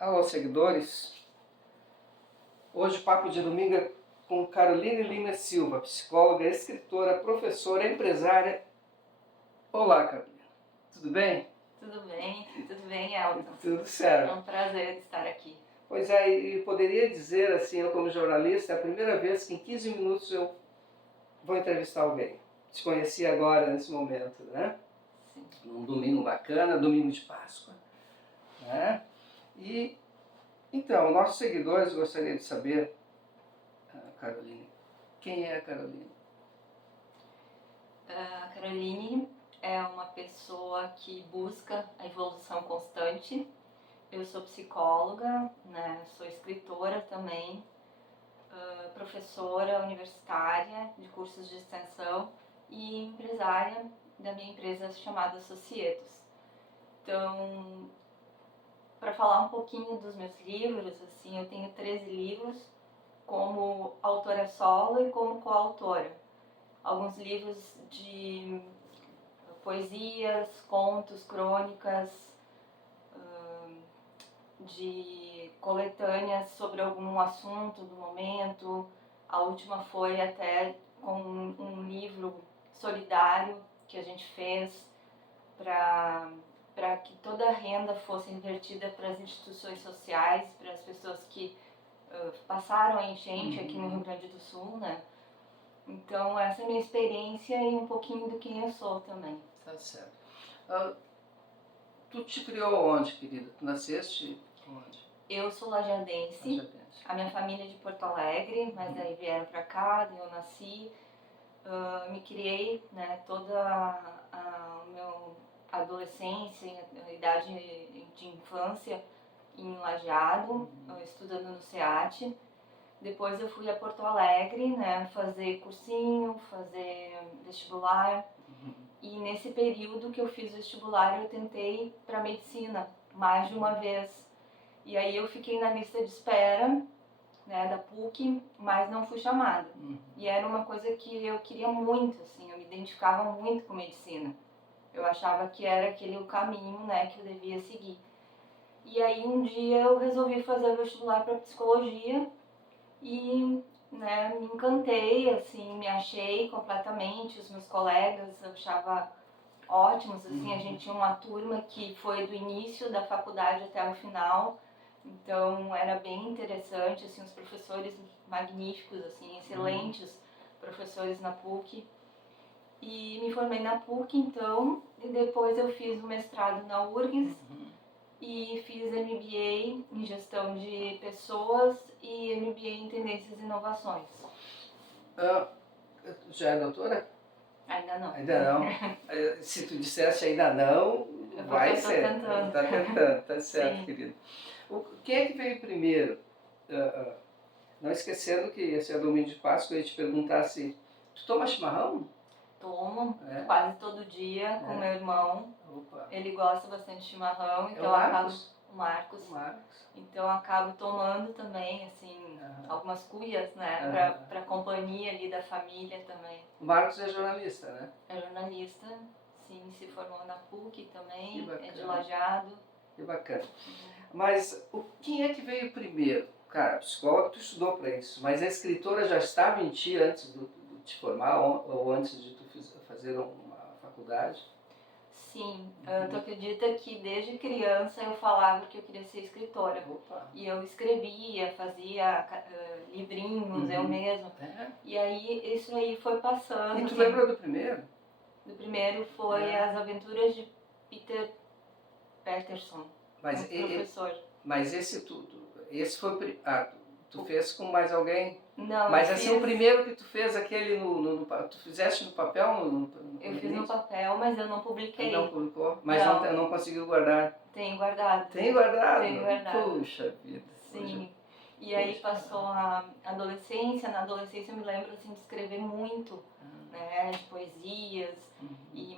Alô, seguidores. Hoje o Papo de Domingo é com Caroline Lima Silva, psicóloga, escritora, professora, empresária. Olá, Carolina. Tudo bem? Tudo bem, Elton. Tudo certo. É um prazer estar aqui. Pois é, e poderia dizer assim, eu como jornalista, é a primeira vez que em 15 minutos eu vou entrevistar alguém. Te conheci agora, nesse momento, né? Sim. Num domingo bacana, domingo de Páscoa, né? E, então, nossos seguidores gostariam de saber, Caroline, quem é a Caroline? A Caroline é uma pessoa que busca a evolução constante. Eu sou psicóloga, né? Sou escritora também, professora universitária de cursos de extensão e empresária da minha empresa chamada Societos. Então, para falar um pouquinho dos meus livros, assim, eu tenho 13 livros como autora solo e como coautora. Alguns livros de poesias, contos, crônicas, de coletâneas sobre algum assunto do momento. A última foi até com um livro solidário que a gente fez para que toda a renda fosse invertida para as instituições sociais, para as pessoas que passaram a enchente aqui no Rio Grande do Sul, né? Então essa é a minha experiência e um pouquinho do quem eu sou também. Tá certo. Tu te criou onde, querida? Tu nasceste onde? Eu sou lajadense, a minha família é de Porto Alegre, mas daí vieram para cá, daí eu nasci, me criei, né, toda a minha adolescência, a idade de infância em Lajeado, estudando no SEAT. Depois eu fui a Porto Alegre, né, fazer cursinho, fazer vestibular. E nesse período que eu fiz vestibular, eu tentei para medicina mais de uma vez. E aí eu fiquei na lista de espera, né, da PUC, mas não fui chamada. E era uma coisa que eu queria muito, assim, eu me identificava muito com medicina. Eu achava que era aquele o caminho, né, que eu devia seguir. E aí um dia eu resolvi fazer vestibular para psicologia e, né, me encantei, assim, me achei completamente. Os meus colegas eu achava ótimos, assim, a gente tinha uma turma que foi do início da faculdade até o final. Então era bem interessante, assim, os professores magníficos, assim, excelentes professores na PUC. E me formei na PUC, então, e depois eu fiz o mestrado na URGS e fiz MBA em gestão de pessoas e MBA em tendências e inovações. Já é doutora? Ainda não. Ainda não. Se tu dissesse ainda não, vai ser. Tentando. Tá tentando, tá certo, Sim. querido. Quem é que veio primeiro? Não esquecendo que esse é domingo de Páscoa, eu ia te perguntar se tu toma chimarrão? Tomo quase todo dia com meu irmão. Opa. Ele gosta bastante de chimarrão, então o Marcos? o Marcos. O Marcos. Então eu acabo tomando também, assim, algumas cuias, né, pra companhia ali da família também. O Marcos é jornalista, né? É jornalista, sim, se formou na PUC também, é de Lajeado. Que bacana. Mas quem é que veio primeiro? Cara, psicólogo, tu estudou para isso, mas a escritora já estava em ti antes de te formar ou antes de tu fazer uma faculdade? Sim, tu acredita que desde criança eu falava que eu queria ser escritora. Opa. E eu escrevia, fazia livrinhos eu mesma. E aí isso aí foi passando. E tu lembra do primeiro? Do primeiro foi As Aventuras de Peter Patterson, professor. Mas esse foi tu fez com mais alguém? Não, mas assim, o primeiro que tu fez aquele tu fizeste no papel? Eu fiz no papel, mas eu não publiquei. Não publicou? Mas não conseguiu guardar? Tenho guardado. Tem guardado? Tenho guardado. Puxa vida. Sim. E aí passou a adolescência. Na adolescência eu me lembro assim, de escrever muito, né, de poesias,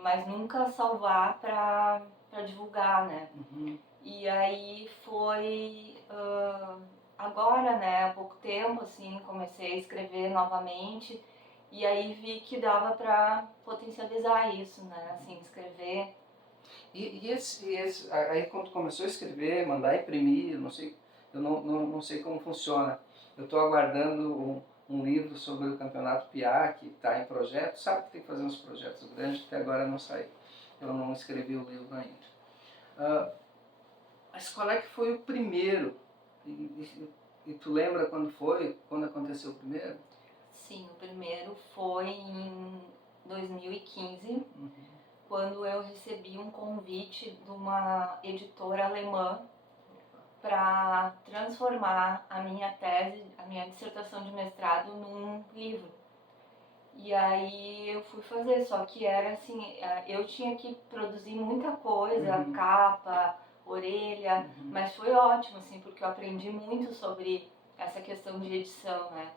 mas nunca salvar para divulgar, né? E aí foi agora, né, há pouco tempo, assim, comecei a escrever novamente e aí vi que dava para potencializar isso, né, assim, escrever. Aí quando tu começou a escrever, mandar imprimir, eu não sei como funciona. Eu estou aguardando um livro sobre o Campeonato Piá, que está em projeto. Sabe que tem que fazer uns projetos grandes, que agora não saiu. Eu não escrevi o livro ainda. Mas qual é que foi o primeiro? E tu lembra quando foi? Quando aconteceu o primeiro? Sim, o primeiro foi em 2015, quando eu recebi um convite de uma editora alemã para transformar a minha tese, a minha dissertação de mestrado num livro. E aí eu fui fazer, só que era assim, eu tinha que produzir muita coisa, capa, orelha, mas foi ótimo, assim, porque eu aprendi muito sobre essa questão de edição, né?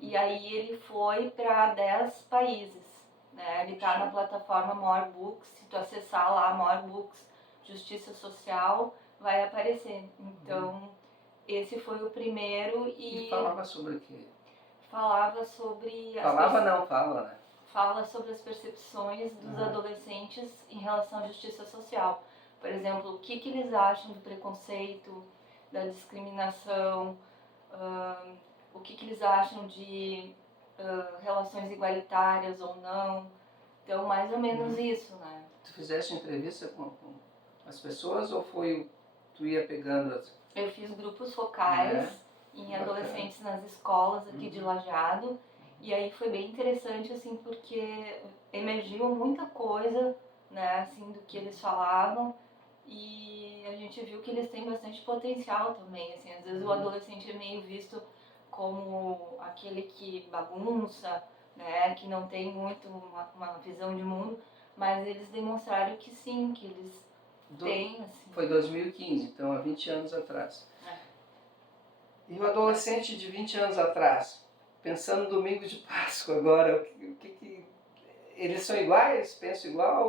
E aí ele foi para 10 países, né? Ele tá na plataforma More Books, se tu acessar lá More Books, Justiça Social, vai aparecer. Então, esse foi o primeiro E falava sobre o quê? Falava sobre... Fala, né? Fala sobre as percepções dos adolescentes em relação à justiça social. Por exemplo, o que eles acham do preconceito, da discriminação, o que eles acham de relações igualitárias ou não. Então, mais ou menos isso, né? Tu fizeste entrevista com as pessoas ou tu ia pegando as... Eu fiz grupos focais em adolescentes nas escolas aqui de Lajeado. E aí foi bem interessante, assim, porque emergiu muita coisa, né, assim, do que eles falavam. E a gente viu que eles têm bastante potencial também, assim. Às vezes o adolescente é meio visto como aquele que bagunça, né, que não tem muito uma visão de mundo. Mas eles demonstraram que sim, que eles têm, assim. Foi 2015, então há 20 anos atrás. E o adolescente de 20 anos atrás, pensando no domingo de Páscoa agora, eles são iguais? Pensam igual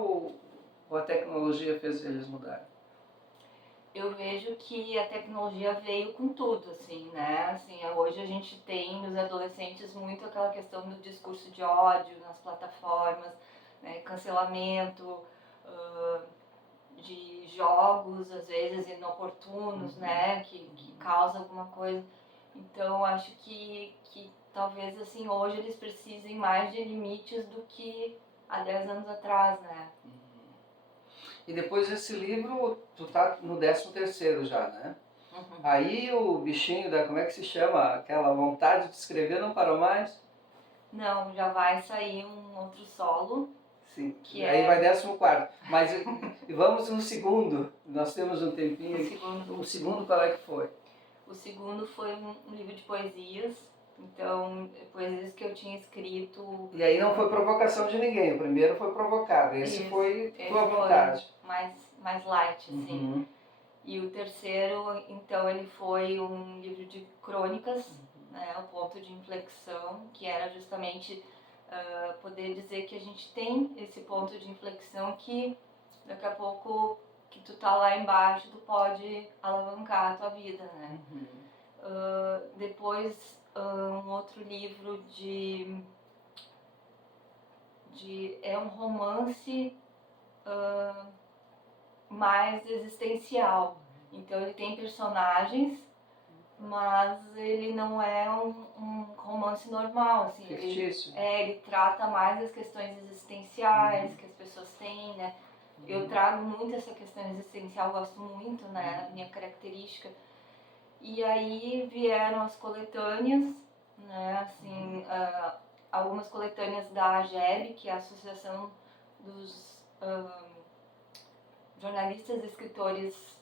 ou a tecnologia fez eles mudarem? Eu vejo que a tecnologia veio com tudo, assim, né? Assim, hoje a gente tem nos adolescentes muito aquela questão do discurso de ódio nas plataformas, né? Cancelamento, de jogos, às vezes inoportunos, né? Que causa alguma coisa. Então, acho que talvez, assim, hoje eles precisem mais de limites do que há 10 anos atrás, né? E depois desse livro, tu tá no 13º já, né? Aí o bichinho como é que se chama? Aquela vontade de escrever não parou mais? Não, já vai sair um outro solo. Sim, aí vai 14º. Mas vamos no segundo, nós temos um tempinho. O segundo qual é que foi? O segundo foi um livro de poesias, então, poesias que eu tinha escrito... E aí não foi provocação de ninguém, o primeiro foi provocado, esse foi tua vontade. Mais light, assim. E o terceiro, então, ele foi um livro de crônicas, né, o ponto de inflexão, que era justamente poder dizer que a gente tem esse ponto de inflexão que daqui a pouco que tu tá lá embaixo, tu pode alavancar a tua vida, né? Depois, um outro livro é um romance mais existencial. Então ele tem personagens, mas ele não é um romance normal, assim. Fictício. Ele trata mais as questões existenciais que as pessoas têm, né? Eu trago muito essa questão existencial, gosto muito, né? Minha característica. E aí vieram as coletâneas, né? Assim, algumas coletâneas da AGEB, que é a Associação dos Jornalistas e Escritores,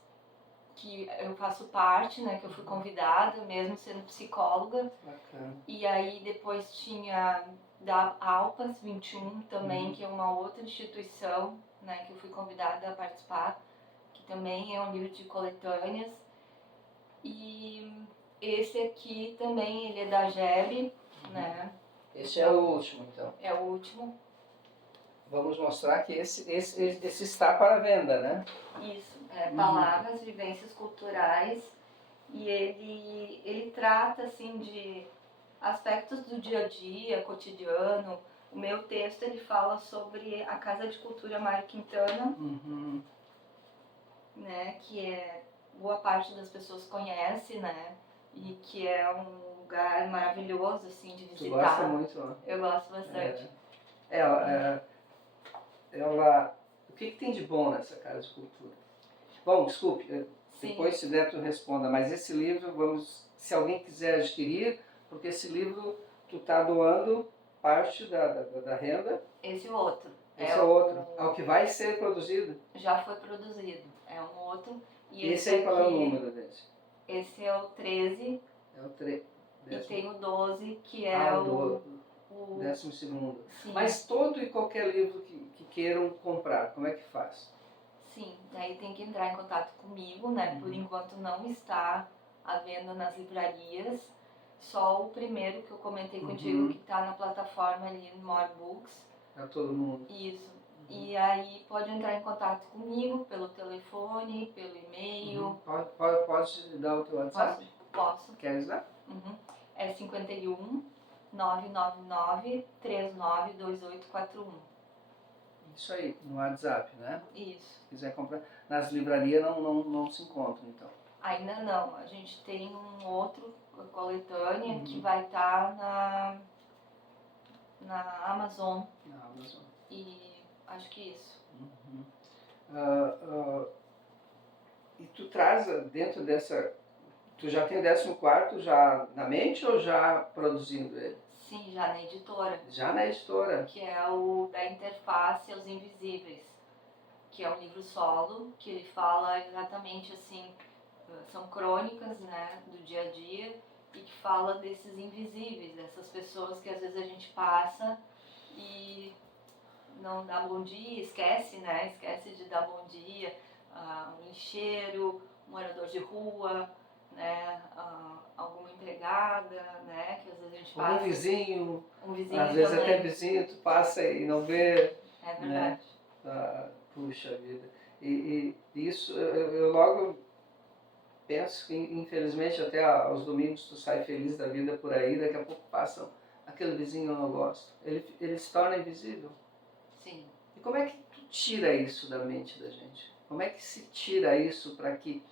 que eu faço parte, né? Que eu fui convidada, mesmo sendo psicóloga. Bacana. E aí depois tinha da Alpas 21 também, que é uma outra instituição, né? Que eu fui convidada a participar, que também é um livro de coletâneas. E esse aqui também, ele é da GEB, né? Esse é o último, então. É o último. Vamos mostrar que esse está para venda, né? Isso, Palavras, Vivências Culturais. E ele trata, assim, de aspectos do dia a dia, cotidiano. O meu texto, ele fala sobre a Casa de Cultura Mário Quintana, né, que boa parte das pessoas conhece, né, e que é um lugar maravilhoso, assim, de visitar. Tu gosta muito, ó. Eu gosto bastante. O que tem de bom nessa Casa de Cultura? Bom, desculpe, depois se der tu responda, mas esse livro, se alguém quiser adquirir, porque esse livro tu está doando parte da renda. Esse outro. Esse é outro. É o que vai ser produzido? Já foi produzido. É um outro. E esse aí, qual é o número desse? Esse é o 13. É o 13. E tem o 12, que é o 12º. Sim. Mas todo e qualquer livro que queiram comprar, como é que faz? Sim, daí tem que entrar em contato comigo, né? Por enquanto não está à venda nas livrarias. Só o primeiro que eu comentei contigo, que está na plataforma ali no More Books. Para todo mundo. Isso. E aí pode entrar em contato comigo pelo telefone, pelo e-mail. Pode dar o teu WhatsApp? Posso. Queres dar? É 51 999 392841. Isso aí, no WhatsApp, né? Isso. Se quiser comprar. Nas livrarias não se encontra, então. Ainda não. A gente tem um outro coletânea que vai estar na Amazon. Na Amazon. E acho que isso. E tu traz dentro dessa... Tu já tem o 14º já na mente ou já produzindo ele? Sim, já na editora. Já na editora. Que é o Da Interface aos Invisíveis. Que é um livro solo, que ele fala exatamente assim, são crônicas, né, do dia a dia, e que fala desses invisíveis, dessas pessoas que às vezes a gente passa e não dá bom dia, esquece, né, esquece de dar bom dia, um lixeiro, um morador de rua, né, alguma empregada, né, que às vezes a gente passa. Um vizinho às vezes também. até vizinho, tu passa e não vê. É verdade. Né? Puxa vida. E isso, eu logo penso que infelizmente até aos domingos tu sai feliz da vida por aí, daqui a pouco passa aquele vizinho eu não gosto. Ele se torna invisível. Sim. E como é que tu tira isso da mente da gente? Como é que se tira isso para que...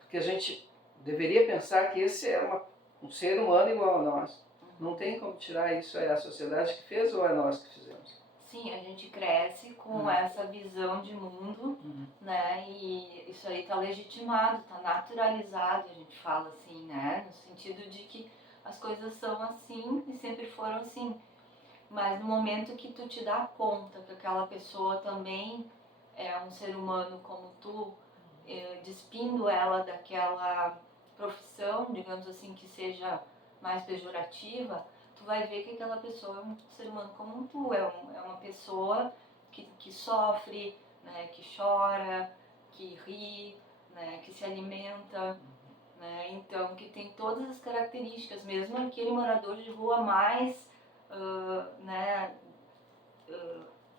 porque a gente deveria pensar que esse é um ser humano igual a nós. Não tem como tirar isso. É a sociedade que fez ou é nós que fizemos? Sim, a gente cresce com essa visão de mundo, né? E isso aí tá legitimado, tá naturalizado, a gente fala assim, né? No sentido de que as coisas são assim e sempre foram assim. Mas no momento que tu te dá conta que aquela pessoa também é um ser humano como tu, despindo ela daquela profissão, digamos assim, que seja mais pejorativa, tu vai ver que aquela pessoa é um ser humano como tu, é uma pessoa que sofre, né, que chora, que ri, né, que se alimenta, né, então que tem todas as características, mesmo aquele morador de rua mais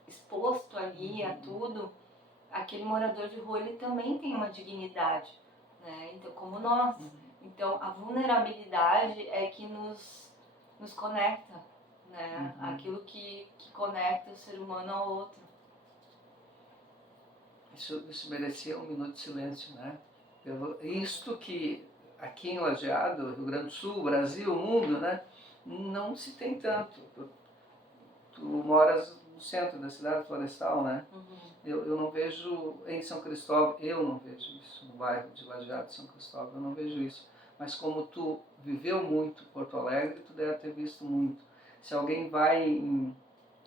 exposto ali a tudo, aquele morador de rua ele também tem uma dignidade, né, então como nós. Então a vulnerabilidade é que nos conecta, né? Aquilo que conecta o ser humano ao outro. Isso merecia um minuto de silêncio, né? Isto que aqui em Lajeado, Rio Grande do Sul, Brasil, mundo, né? Não se tem tanto. Tu moras no centro da cidade florestal, né? Eu não vejo em São Cristóvão, eu não vejo isso no bairro de Lajeado, São Cristóvão, eu não vejo isso. Mas como tu viveu muito Porto Alegre, tu deve ter visto muito. Se alguém vai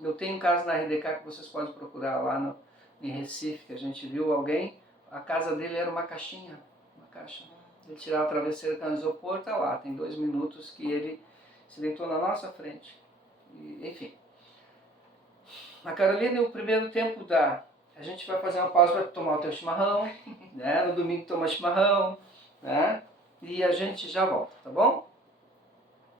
eu tenho um caso na RDK que vocês podem procurar lá em Recife, que a gente viu alguém, a casa dele era uma caixinha, uma caixa. Ele tirava a travesseira com isopor, tá lá, tem 2 minutos que ele se deitou na nossa frente. E, enfim. A Carolina, o primeiro tempo a gente vai fazer uma pausa para tomar o teu chimarrão, né? No domingo toma chimarrão, né? E a gente já volta, tá bom?